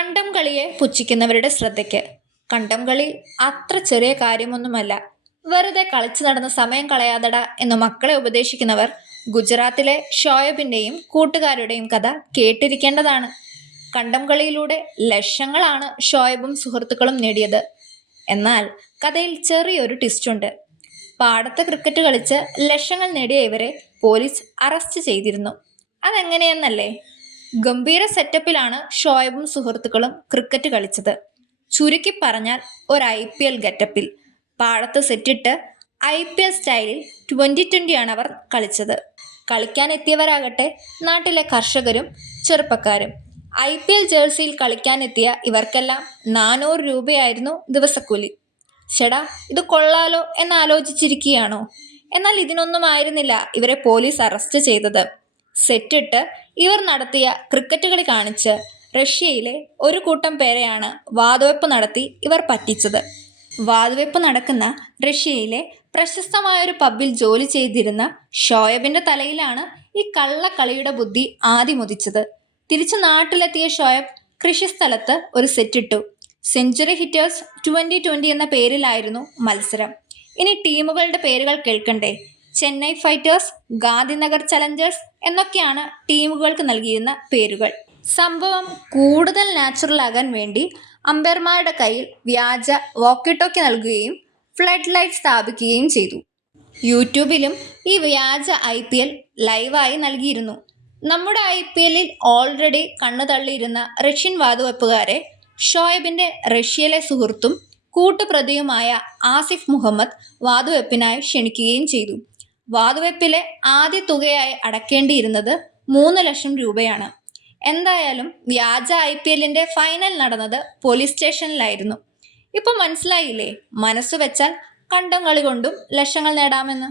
കണ്ടം കളിയെ പുച്ഛിക്കുന്നവരുടെ ശ്രദ്ധയ്ക്ക്. കണ്ടം കളി അത്ര ചെറിയ കാര്യമൊന്നുമല്ല. വെറുതെ കളിച്ചു നടന്ന സമയം കളയാതട എന്ന് മക്കളെ ഉപദേശിക്കുന്നവർ ഗുജറാത്തിലെ ഷോയബിന്റെയും കൂട്ടുകാരുടെയും കഥ കേട്ടിരിക്കേണ്ടതാണ്. കണ്ടം കളിയിലൂടെ ലക്ഷങ്ങളാണ് ഷോയബും സുഹൃത്തുക്കളും നേടിയത്. എന്നാൽ കഥയിൽ ചെറിയൊരു ട്വിസ്റ്റുണ്ട്. പാടത്ത് ക്രിക്കറ്റ് കളിച്ച് ലക്ഷങ്ങൾ നേടിയ ഇവരെ പോലീസ് അറസ്റ്റ് ചെയ്തിരുന്നു. അതെങ്ങനെയെന്നല്ലേ? ഗംഭീര സെറ്റപ്പിലാണ് ഷോയബും സുഹൃത്തുക്കളും ക്രിക്കറ്റ് കളിച്ചത്. ചുരുക്കി പറഞ്ഞാൽ ഒരു ഐ പി എൽ ഗെറ്റപ്പിൽ പാടത്ത് സെറ്റിട്ട് ഐ പി എൽ സ്റ്റൈലിൽ ട്വന്റി ട്വന്റിയാണ് അവർ കളിച്ചത്. കളിക്കാനെത്തിയവരാകട്ടെ നാട്ടിലെ കർഷകരും ചെറുപ്പക്കാരും. ഐ പി എൽ ജേഴ്സിയിൽ കളിക്കാനെത്തിയ ഇവർക്കെല്ലാം നാനൂറ് രൂപയായിരുന്നു ദിവസക്കൂലി. ചേടാ ഇത് കൊള്ളാലോ എന്നാലോചിച്ചിരിക്കുകയാണോ എന്നാൽ ഇതിനൊന്നും ആയിരുന്നില്ല ഇവരെ പോലീസ് അറസ്റ്റ് ചെയ്തത്. സെറ്റിട്ട് ഇവർ നടത്തിയ ക്രിക്കറ്റ് കളി കാണിച്ച് റഷ്യയിലെ ഒരു കൂട്ടം പേരെയാണ് വാതുവെപ്പ് നടത്തി ഇവർ പറ്റിച്ചത്. വാതുവെപ്പ് നടക്കുന്ന റഷ്യയിലെ പ്രശസ്തമായൊരു പബ്ബിൽ ജോലി ചെയ്തിരുന്ന ഷോയബിന്റെ തലയിലാണ് ഈ കള്ളക്കളിയുടെ ബുദ്ധി ആദ്യമുദിച്ചത് തിരിച്ചു നാട്ടിലെത്തിയ ഷോയബ് കൃഷിസ്ഥലത്ത് ഒരു സെറ്റിട്ടു. സെഞ്ചുറി ഹിറ്റേഴ്സ് ട്വന്റി ട്വന്റി എന്ന പേരിലായിരുന്നു മത്സരം. ഇനി ടീമുകളുടെ പേരുകൾ കേൾക്കണ്ടേ? ചെന്നൈ ഫൈറ്റേഴ്സ് ഗാന്ധിനഗർ ചലഞ്ചേഴ്സ് എന്നൊക്കെയാണ് ടീമുകൾക്ക് നൽകിയിരുന്ന പേരുകൾ. സംഭവം കൂടുതൽ നാച്ചുറൽ ആകാൻ വേണ്ടി അമ്പയർമാരുടെ കയ്യിൽ വ്യാജ വോക്കിട്ടോക്കി നൽകുകയും ഫ്ലഡ് ലൈറ്റ് സ്ഥാപിക്കുകയും ചെയ്തു. യൂട്യൂബിലും ഈ വ്യാജ ഐ പി എൽ ലൈവായി നൽകിയിരുന്നു. നമ്മുടെ ഐ പി എല്ലിൽ ഓൾറെഡി കണ്ണു തള്ളിയിരുന്ന റഷ്യൻ വാതുവെപ്പുകാരെ ഷോയബിന്റെ റഷ്യയിലെ സുഹൃത്തും കൂട്ടുപ്രതിയുമായ ആസിഫ് മുഹമ്മദ് വാതുവെപ്പിനായി ക്ഷണിക്കുകയും ചെയ്തു. വാതുവെപ്പിലെ ആദ്യ തുകയായി അടക്കേണ്ടിയിരുന്നത് മൂന്ന് ലക്ഷം രൂപയാണ്. എന്തായാലും വ്യാജ ഐ പി എല്ലിന്റെ ഫൈനൽ നടന്നത് പോലീസ് സ്റ്റേഷനിലായിരുന്നു. ഇപ്പൊ മനസ്സിലായില്ലേ? മനസ്സ് വെച്ചാൽ കണ്ടം കളി കൊണ്ടും ലക്ഷങ്ങൾ നേടാമെന്ന്.